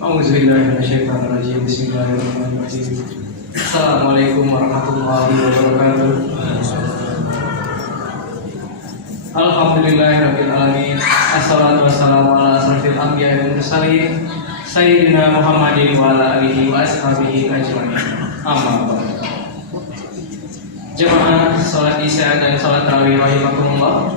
Auzubillahiminasyaitonirrajim. Bismillahirrahmanirrahim. Assalamualaikum warahmatullahi wabarakatuh. Alhamdulillahirabbil alamin. Assalatu wassalamu ala asrofil anbiya'i wal mursalin sayyidina Muhammadin wa ala alihi wa ashabihi ajmain. Amma ba'd. Jemaah salat Isya dan salat tarawih rahimakumullah.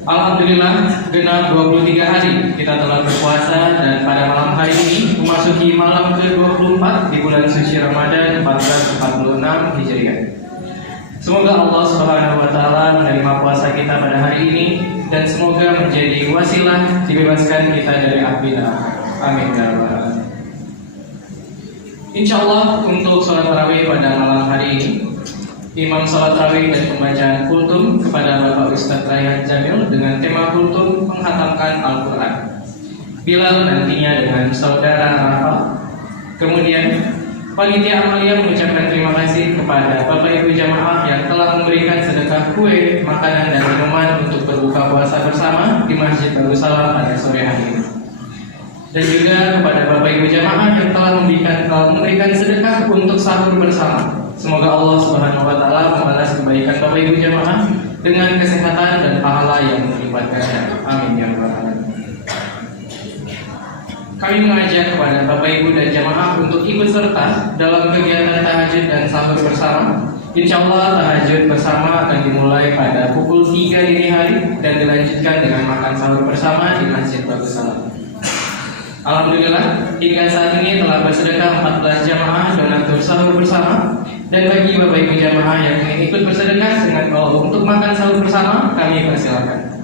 Alhamdulillah, genap 23 hari kita telah berpuasa dan pada malam hari ini memasuki malam ke-24 di bulan suci Ramadan 1446 Hijriah. Semoga Allah Subhanahu wa taala menerima puasa kita pada hari ini dan semoga menjadi wasilah dibebaskan kita dari api neraka. Amin ya rabbal alamin. Insyaallah untuk salat tarawih pada malam hari ini Imam salat tarawih dan pembacaan kultum kepada Bapak Ustadz Rayhan Jamil dengan tema kultum menghatamkan Al-Quran. Bilal nantinya dengan saudara Rafa. Kemudian panitia amalia mengucapkan terima kasih kepada Bapak Ibu jamaah yang telah memberikan sedekah kue, makanan dan minuman untuk berbuka puasa bersama di Masjid Darussalam pada sore hari ini. Dan juga kepada Bapak Ibu jamaah yang telah memberikan sedekah untuk sahur bersama. Semoga Allah Subhanahu wa taala membalas kebaikan Bapak Ibu jamaah dengan kesehatan dan pahala yang berlipat ganda. Amin ya rabbal alamin. Kami mengajak kepada Bapak Ibu dan jamaah untuk ikut serta dalam kegiatan tahajud dan sahur bersama. Insyaallah tahajud bersama akan dimulai pada pukul 3 dini hari dan dilanjutkan dengan makan sahur bersama di Masjid Darussalam. Alhamdulillah, hingga saat ini telah bersedekah 14 jamaah donatur sahur bersama. Dan bagi Bapak Ibu jamaah yang ingin ikut bersedekah dengan untuk makan sahur bersama, kami persilakan.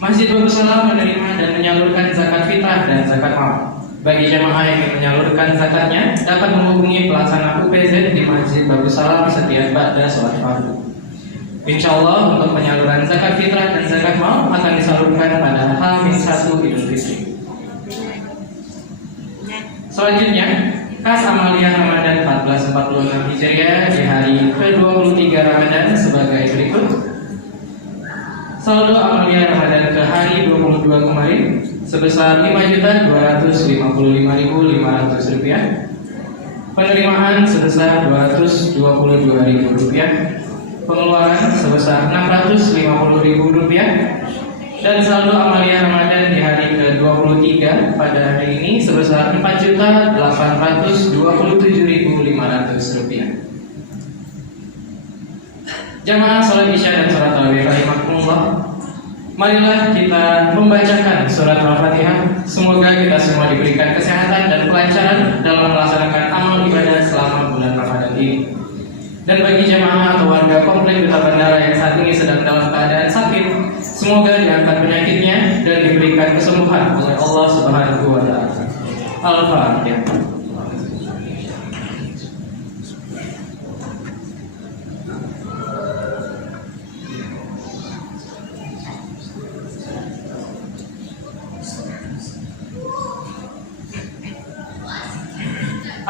Masjid Darussalam menerima dan menyalurkan zakat fitrah dan zakat mal. Bagi jamaah yang ingin menyalurkan zakatnya, dapat menghubungi pelaksana UPZ di Masjid Darussalam setiap ba'da sholat fardu. Insyaallah untuk penyaluran zakat fitrah dan zakat mal akan disalurkan pada H-1 Idul Fitri. Selanjutnya, kas amalia Ramadan 1446 Hijriah di hari ke-23 Ramadan sebagai berikut. Saldo amalia Ramadan ke hari 22 kemarin sebesar Rp5.255.500. Penerimaan sebesar Rp222.000. Pengeluaran sebesar Rp650.000. Dan saldo amalia Ramadan di hari ke-23 pada hari ini sebesar Rp4.827.500. Jamaah salat Isya dan salat tarawih rahimakumullah, marilah kita membacakan surat Al-Fatihah. Semoga kita semua diberikan kesehatan dan kelancaran dalam melaksanakan amal ibadah selama bulan Ramadan ini. Dan bagi jamaah atau warga komplek Duta Bandara yang saat ini sedang dalam keadaan sakit, semoga diangkat penyakitnya dan diberikan kesembuhan oleh Allah Subhanahu wa taala. Al-Fatihah.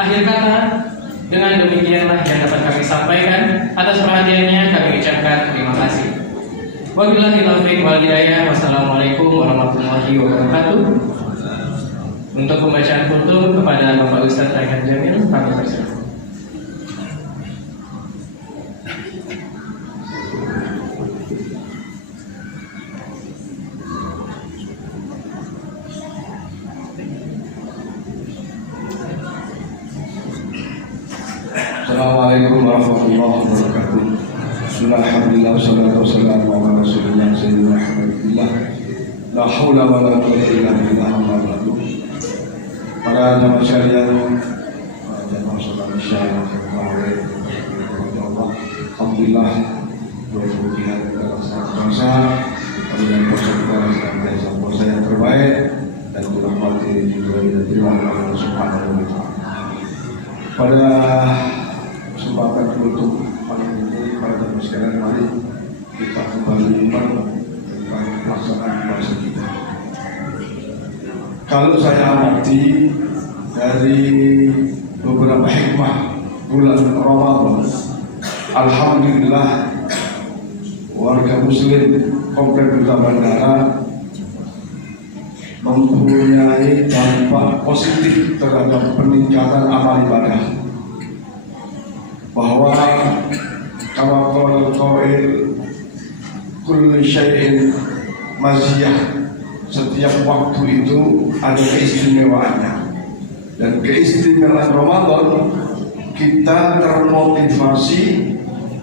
Akhir kata, dengan demikianlah yang dapat kami sampaikan. Atas perhatiannya kami ucapkan terima kasih. Wabillahi taufiq wal hidayah. Wassalamualaikum warahmatullahi wabarakatuh. Untuk pembacaan kultum kepada Bapak Ustadz Rayhan Jamil, kami persilakan. Assalamualaikum warahmatullahi wabarakatuh. Alhamdulillah wassalatu wassalamu ala rasulillah sayyidina Muhammadillah. La haula wa la quwwata illa billah. Para jamaah sekalian, jamaah salat Isya, alhamdulillah berhubungan dengan bangsa dengan puasa yang terbaik dan dirahmati juga diterima oleh Allah Subhanahu wa taala. Pada kesempatan untuk malam ini, para jamaah sekalian, mari kita kembali tentang pelaksanaan puasa kita. Kalau saya amati dari beberapa hikmah bulan Ramadan, alhamdulillah warga muslim Komplek Duta Bandara mempunyai dampak positif terhadap peningkatan amal ibadah. Bahwa kama qala qail kullu syai'in maziyah, setiap waktu itu ada keistimewaannya, dan keistimewaan Ramadan kita termotivasi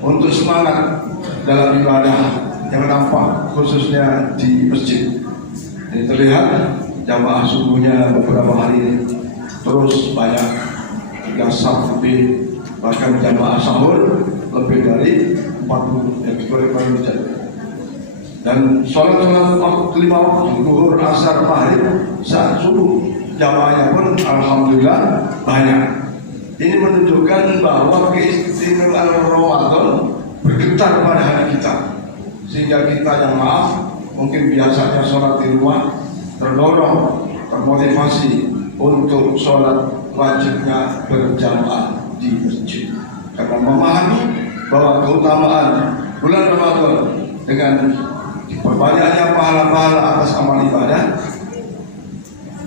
untuk semangat dalam ibadah yang nampak khususnya di masjid. Ini terlihat jamaah subuhnya beberapa hari ini terus banyak, 3 saf lebih, bahkan jamaah sahur lebih dari 40 yang diperlukan. Dan sholat waktu 5 waktu, zuhur, asar, maghrib, saat subuh, jamaahnya pun alhamdulillah banyak. Ini menunjukkan bahwa keistimewaan Ramadan bergetar pada hati kita, sehingga kita yang maaf mungkin biasanya sholat di rumah terdorong, termotivasi untuk sholat wajibnya berjamaah di masjid, karena memahami bahwa keutamaan bulan Ramadan dengan perbanyaknya pahala-pahala atas amal ibadah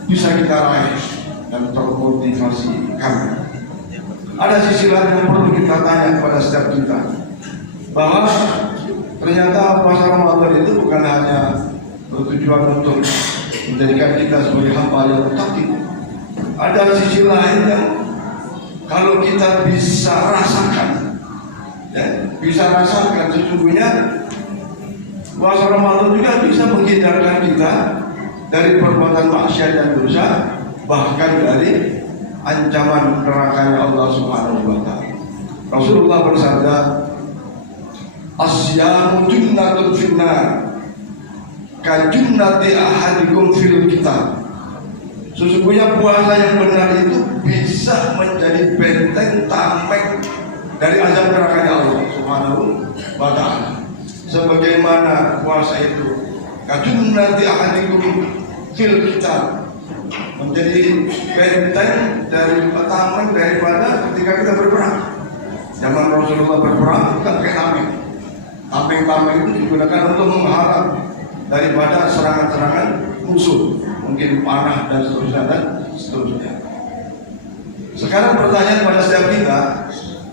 bisa kita raih dan termotivasi kami. Ada sisi lain yang perlu kita tanya kepada setiap kita, bahwa ternyata puasa Ramadan itu bukan hanya bertujuan untuk menjadikan kita sebagai hamba yang mutakin. Ada sisi lain yang kalau kita bisa rasakan, bisa rasakan sesungguhnya puasa Ramadan juga bisa menghindarkan kita dari perbuatan maksiat dan dosa, bahkan dari ancaman nerakanya Allah Subhanahu wa taala. Rasulullah bersabda, "As-siyamu junnatun finnar, ka junnati ahadikum fil kitab." Sesungguhnya puasa yang benar itu bisa menjadi benteng tameng dari azab nerakanya Allah Subhanahu wa taala. Sebagaimana puasa itu ka junnati ahadikum fil kitab, menjadi benteng dari tameng daripada ketika kita berperang. Zaman Rasulullah berperang bukan pakai tameng. Tameng-tameng itu digunakan untuk mengharap daripada serangan-serangan musuh, mungkin panah dan seterusnya. Sekarang pertanyaan pada setiap kita,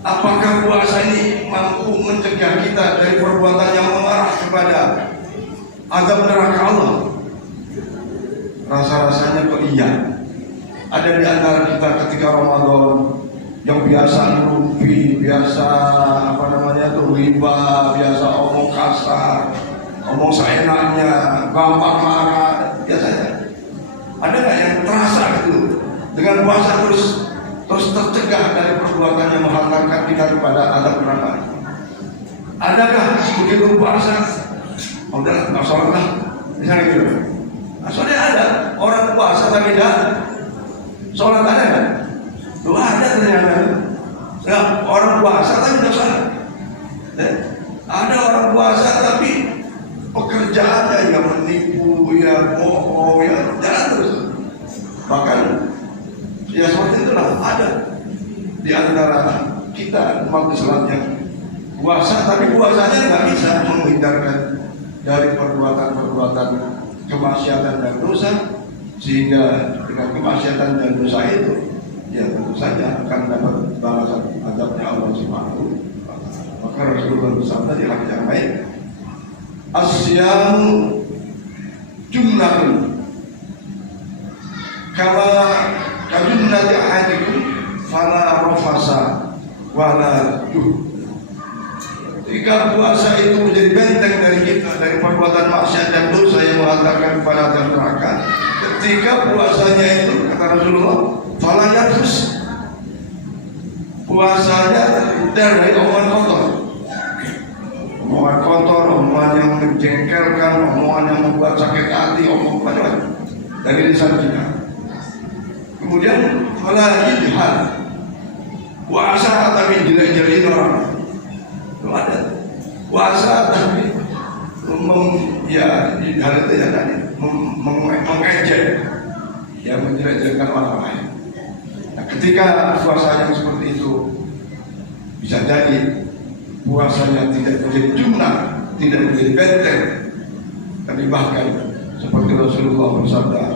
apakah puasa ini mampu mencegah kita dari perbuatan yang mengarah kepada azab neraka Allah? Rasa-rasanya kok iya. Ada di antara kita ketika Ramadan yang biasa ngerupi, biasa riba, biasa omong kasar, omong seenaknya, gampang marah, biasanya. Ada nggak yang terasa gitu dengan puasa terus tercegah dari perbuatan yang menghantarkan kita kepada azab neraka? Adakah begitu puasa, udah nggak sholat lah, misalnya gitu? Soalnya ada orang puasa tapi tidak sholat, ada kan? Tuh ada ternyata. Nah, orang puasa tapi tidak sholat. Ada orang puasa tapi pekerjaannya yang menipu, ya bohong, ya jalan terus. Bahkan ya seperti itulah ada di antara kita umat Islam yang puasa tapi puasanya nggak bisa menghindarkan dari perbuatan-perbuatan kemaksiatan dan dosa, sehingga dengan kemaksiatan dan dosa itu ya tentu saja akan dapat balasan azabnya Allah Subhanahu wa taala. Maka Rasulullah bersabda di hadis yang baik, "As-siyam junnatun kama kajunnati ahadikum fala rafasa wala juh. Jika puasa itu menjadi benteng dari kita dari perbuatan maksiat dan dosa yang menghantarkan kepada neraka, ketika puasanya itu kata Rasulullah, fala yadus, puasanya dari omongan kotor, omongan yang menjengkelkan, omongan yang membuat sakit hati, omongan macam-macam dari lisan kita. Kemudian fala yadhal, puasa tapi jelek-jelekin orang. Itu ada puasa tapi hal itu ya tadi mengejek, ya menjelek-jelekan orang lain. Nah, ketika puasa yang seperti itu bisa jadi puasanya tidak menjadi jumlah, tidak menjadi benteng, tapi bahkan seperti Rasulullah bersabda,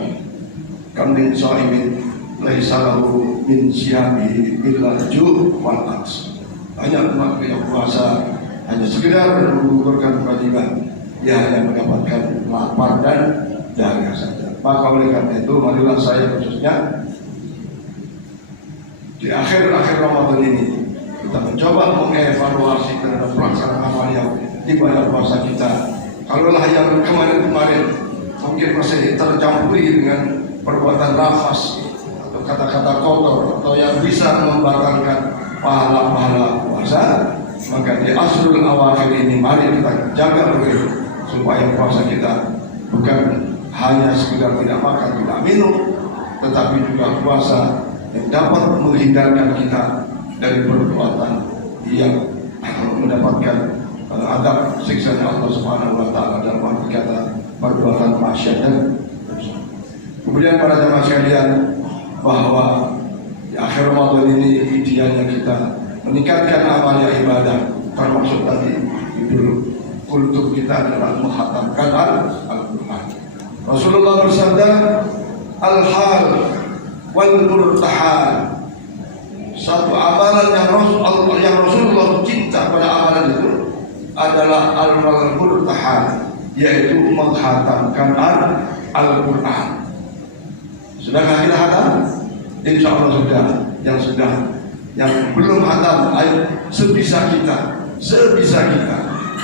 kam min shaimin laisa lahu min siyami illa ju' wal aks. Hanya umat yang puasa hanya sekedar menggugurkan kewajiban, dia hanya mendapatkan lapar dan dahaga saja. Maka oleh karena itu marilah saya khususnya di akhir-akhir Ramadan ini kita mencoba mengevaluasi terhadap pelaksanaan amal yang ibadah puasa kita. Kalaulah yang kemarin-kemarin mungkin masih tercampuri dengan perbuatan nafas atau kata-kata kotor atau yang bisa membatalkan pahala-pahala puasa, maka di asrul awakhir ini mari kita jaga begitu supaya puasa kita bukan hanya sekedar tidak makan, tidak minum, tetapi juga puasa yang dapat menghindarkan kita dari perbuatan yang mendapatkan adab siksa Allah Subhanahu wa taala dalam arti kata perbuatan maksiat dan dosa. Kemudian para jamaah sekalian, bahwa di akhir Ramadan ini idealnya kita meningkatkan amalnya ibadah, termasuk tadi itu kultur kita adalah menghatamkan Al-Quran. Rasulullah bersabda, al-hal wal murtahal, satu amalan yang Rasulullah cinta pada amalan itu adalah al-wal murtahal, yaitu menghatamkan Al-Quran. Sudahkah kita hatam? Insya Allah sudah. Yang belum hatam, ayo sebisa kita.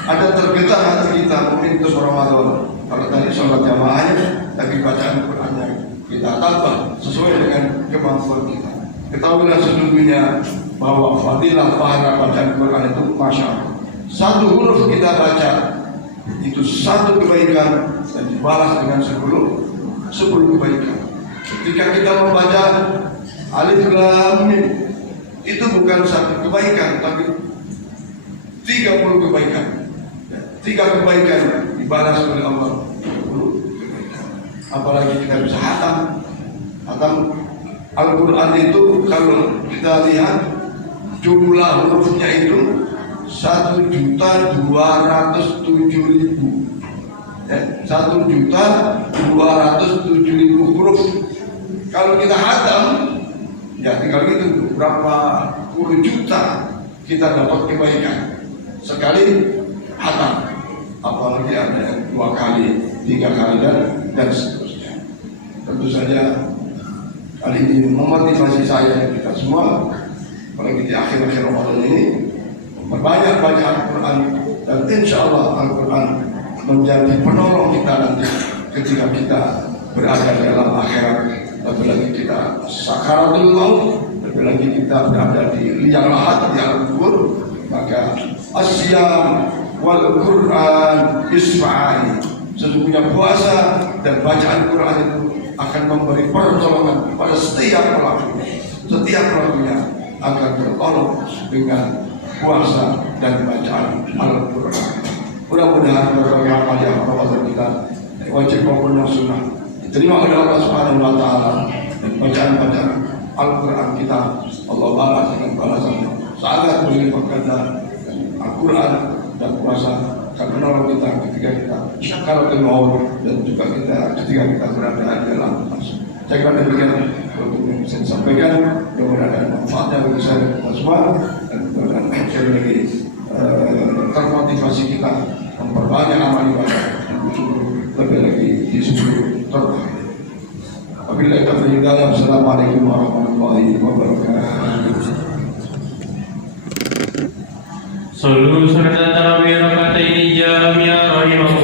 Ada tergetar hati kita mungkin untuk Ramadan. Kalau tadi sholat jamaahnya, tapi bacaan Qurannya kita tambah sesuai dengan kemampuan kita. Ketahuilah sesungguhnya bahwa fadilah pahala bacaan Quran itu masya Allah. Satu huruf kita baca itu satu kebaikan dan dibalas dengan 10 kebaikan. Ketika kita membaca Alif Lam Mim, itu bukan satu kebaikan tapi 30 kebaikan. 3 kebaikan dibalas oleh Allah 10 kebaikan. Apalagi kita bisa hatam Al-Quran itu kalau kita lihat jumlah hurufnya itu 1.207.000, ya, 1.207.000 huruf. Kalau kita hatam, ya tinggal gitu berapa puluh juta kita dapat kebaikan sekali hatam. Apalagi ada yang 2 kali, 3 kali dan seterusnya. Tentu saja kali ini memotivasi saya dan kita semua, apalagi di akhir-akhir Ramadan ini, berbanyak baca Al-Quran, dan insya Allah Al-Quran menjadi penolong kita nanti ketika kita berada dalam akhirat. Lebih lagi kita sakaratul maut, lebih lagi kita berada di liang lahat, di alam kubur, maka asyam wal Quran isfa'ani, sesungguhnya puasa dan bacaan Quran itu akan memberi pertolongan kepada setiap pelakunya akan tertolong dengan puasa dan bacaan Al-Quran. Mudah-mudahan berbagai amal yang Ramadan kita wajib maupun yang sunnah diterima oleh Allah Subhanahu wa taala, dan bacaan Al-Quran kita Allah balas dengan balasan sangat berlipat ganda. Al-Quran dan puasa akan menolong kita ketika kita sakaratul maut dan juga ketika kita berada di dalam puasa. Saya kira demikian untuk yang bisa disampaikan. Mudah-mudahan ada manfaatnya bagi saya dan kita semua, dan mudah-mudahan sekali lagi termotivasi kita memperbanyak amal ibadah dan lebih lagi di 10 terakhir. Wabillahi taufiq. Assalamualaikum warahmatullahi wabarakatuh. صلوا صلاة التراويح ركعتين جامعة رحمكم